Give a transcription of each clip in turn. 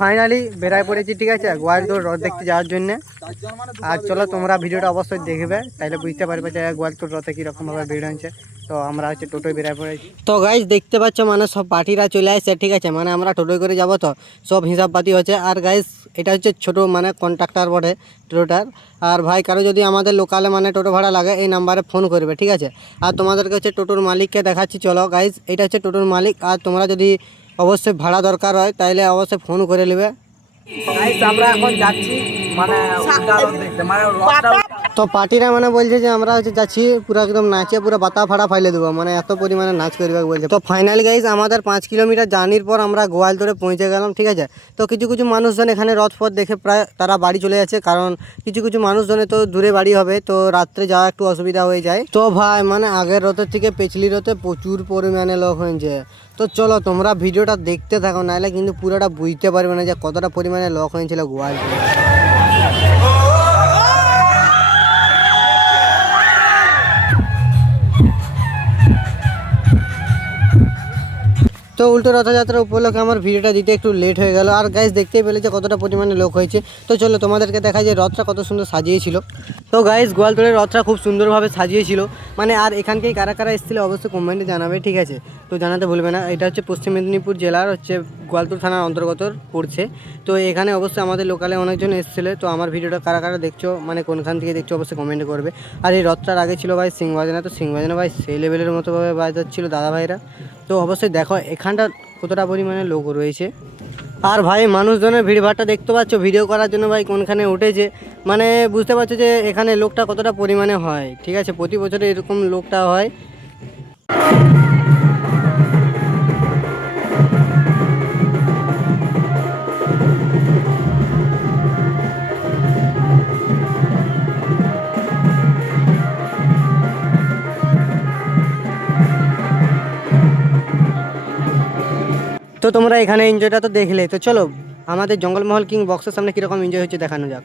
Finally বেরায় পড়েছি, ঠিক আছে, গোয়ালতোড় রথ দেখতে যাওয়ার জন্য। আর চলো তোমরা ভিডিওটা অবশ্যই দেখবে, তাইলে বুঝতে পারবে যে গোয়ালতোড় রথে কীরকমভাবে ভিড় হয়েছে। তো আমরা হচ্ছে টোটোয় বেরায় পড়েছি। তো গাইজ দেখতে পাচ্ছ মানে সব পার্টিরা চলে আসছে, ঠিক আছে, মানে আমরা টোটোয় করে যাবো, তো সব হিসাবপাতি হচ্ছে। আর গাইজ এটা হচ্ছে ছোটো মানে কন্ট্রাক্টর বটে টোটোটার। আর ভাই কারো যদি আমাদের লোকালে মানে টোটো ভাড়া লাগে এই নাম্বারে ফোন করবে, ঠিক আছে। আর তোমাদেরকে হচ্ছে টোটোর মালিককে দেখাচ্ছি, চলো গাইজ, এটা হচ্ছে টোটোর মালিক। আর তোমরা যদি অবশ্যই ভাড়া দরকার হয় তাইলে অবশ্যই ফোন করে নেবে। আমরা এখন যাচ্ছি মানে দেখতে মানে তো পার্টিরা মানে বলছে যে আমরা হচ্ছে যাচ্ছি পুরো একদম নাচে পুরো বাতা ফাড়া ফাইলে দেবো, মানে এত পরিমাণে নাচ করবে বলছে। তো ফাইনালি গাইজ আমাদের 5 কিলোমিটার জার্নির পর আমরা গোয়ালতোড়ে পৌঁছে গেলাম, ঠিক আছে। তো কিছু কিছু মানুষজন এখানে রথ পথ দেখে প্রায় তারা বাড়ি চলে যাচ্ছে, কারণ কিছু কিছু মানুষজনের তো দূরে বাড়ি হবে, তো রাত্রে যাওয়া একটু অসুবিধা হয়ে যায়। তো ভাই মানে আগের রথের থেকে পেছলি রথে প্রচুর পরিমাণে লোক হয়েছে। তো চলো তোমরা ভিডিওটা দেখতে থাকো, নাহলে কিন্তু পুরোটা বুঝতে পারবে না যে কতটা পরিমাণে লোক হয়েছিল গোয়ালতোড়ে। তো উল্টো রথযাত্রা উপলক্ষে আমার ভিডিওটা দিতে একটু লেট হয়ে গেল। আর গাইজ দেখতেই পেলে যে কতটা পরিমাণে লোক হয়েছে। তো চলো তোমাদেরকে দেখাই যে রথটা কত সুন্দর সাজিয়েছিল। তো গাইজ গোয়ালতোড়ের রথটা খুব সুন্দরভাবে সাজিয়েছিল মানে। আর এখানকেই কারা কারা এসেছিলো অবশ্যই কমেন্টে জানাবে, ঠিক আছে, তো জানাতে ভুলবে না। এটা হচ্ছে পশ্চিম মেদিনীপুর জেলার হচ্ছে গোয়ালতোড় থানার অন্তর্গত পড়ছে। তো এখানে অবশ্যই আমাদের লোকালে অনেকজন এসেছিলো। তো আমার ভিডিওটা কারা কারা দেখছো মানে কোনখান থেকে দেখছো অবশ্যই কমেন্টে করবে। আর এই রথটার আগে ছিল ভাই সিং বাজানা, তো সিং বাজানা ভাই সেই লেভেলের মতোভাবে বাজাচ্ছিল দাদা ভাইরা। তো অবশ্যই দেখো এখানটা কতটা পরিমাণে লোক রয়েছে। আর ভাই মানুষজনের ভিড়ভাড়টা দেখতে পাচ্ছ ভিডিও করার জন্য ভাই কোনখানে উঠেছে, মানে বুঝতে পারছো যে এখানে লোকটা কতটা পরিমাণে হয়, ঠিক আছে। প্রতি বছরে এরকম লোকটা হয়। তো তোমরা এখানে এনজয়টা তো দেখলে, তো চলো আমাদের জঙ্গলমহল কিং বক্সের সামনে কীরকম এনজয় হচ্ছে দেখানো যাক।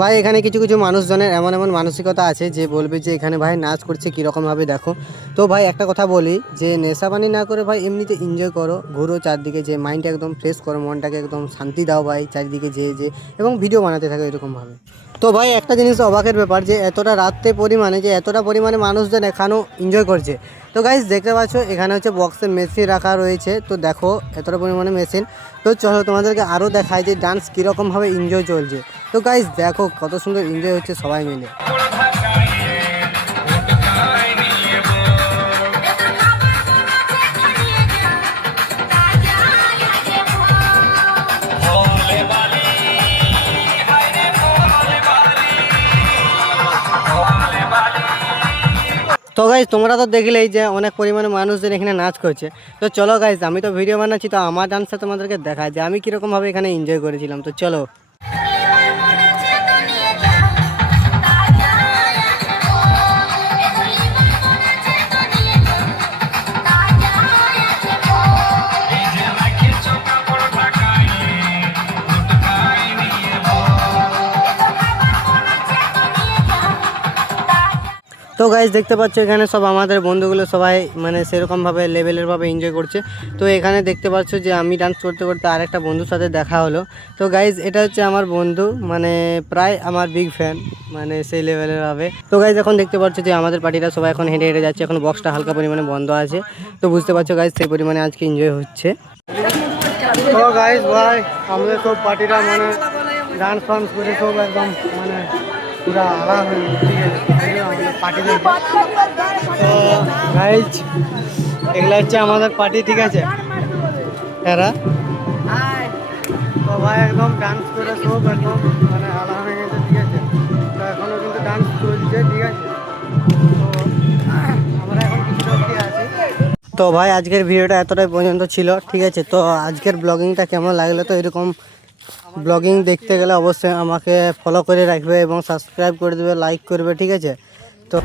ভাই এখানে কিছু কিছু মানুষজনের এমন এমন মানসিকতা আছে যে বলবে যে এখানে ভাই নাচ করছে কীরকমভাবে দেখো। তো ভাই একটা কথা বলি যে নেশাবানি না করে ভাই এমনিতে এনজয় করো, ঘুরো চারদিকে, যে মাইন্ডটা একদম ফ্রেশ করো, মনটাকে একদম শান্তি দাও ভাই চারিদিকে যে এবং ভিডিও বানাতে থাকো এরকমভাবে। তো ভাই একটা জিনিস অবাকের ব্যাপার যে এতটা রাত্রে পরিমাণে যে এতটা পরিমাণে মানুষজন এখানেও এনজয় করছে। তো গাইজ দেখতে পাচ্ছ এখানে হচ্ছে বক্সের মেশিন রাখা রয়েছে, তো দেখো এতটা পরিমাণে মেশিন। তো চলো তোমাদেরকে আরও দেখায় যে ডান্স কীরকমভাবে এনজয় চলছে। তো গাইজ দেখো কত সুন্দর এনজয় হচ্ছে সবাই মিলে। তো গাইজ তোমরা তো দেখলেই যে অনেক পরিমাণে মানুষজন এখানে নাচ করছে। তো চলো গাইজ আমি তো ভিডিও বানাচ্ছি, তো আমার ডান্সটা তোমাদেরকে দেখায় যে আমি কীরকমভাবে এখানে এনজয় করেছিলাম। তো চলো। তো তো গাইজ দেখতে পাচ্ছ এখানে সব আমাদের বন্ধুগুলো সবাই মানে সেরকমভাবে লেভেলেরভাবে এনজয় করছে। তো এখানে দেখতে পাচ্ছ যে আমি ডান্স করতে করতে আরেকটা বন্ধুর সাথে দেখা হলো। তো গাইজ এটা হচ্ছে আমার বন্ধু, মানে প্রায় আমার বিগ ফ্যান, মানে সেই লেভেলেরভাবে। তো গাইজ এখন দেখতে পাচ্ছ যে আমাদের পার্টিটা সবাই এখন হেঁটে হেঁটে যাচ্ছে, এখন বক্সটা হালকা পরিমাণে বন্ধ আছে। তো বুঝতে পারছো গাইজ সেই পরিমাণে আজকে এনজয় হচ্ছে। তো গাইজ ভাই আমাদের সব পার্টিটা মানে ডান্স ফান্স করে সব একদম মানে পুরা আরাম হয়ে গেছে, ঠিক আছে আমাদের পার্টি দেখে। তো গাইজ এগুলো হচ্ছে আমাদের পার্টি, ঠিক আছে এরা। তো ভাই একদম ডান্স করে সব একদম মানে আলাদা হয়ে গেছে, ঠিক আছে। তো এখনও কিন্তু ডান্স চলছে, ঠিক আছে। তো আমরা এখন কিছু অবধি আছি। তো ভাই আজকের ভিডিওটা এতটাই পর্যন্ত ছিল, ঠিক আছে। তো আজকের ব্লগিংটা কেমন লাগলো, তো এরকম ব্লগিং দেখতে গেলে অবশ্যই আমাকে ফলো করে রাখবে এবং সাবস্ক্রাইব করে দেবে, লাইক করবে, ঠিক আছে। তো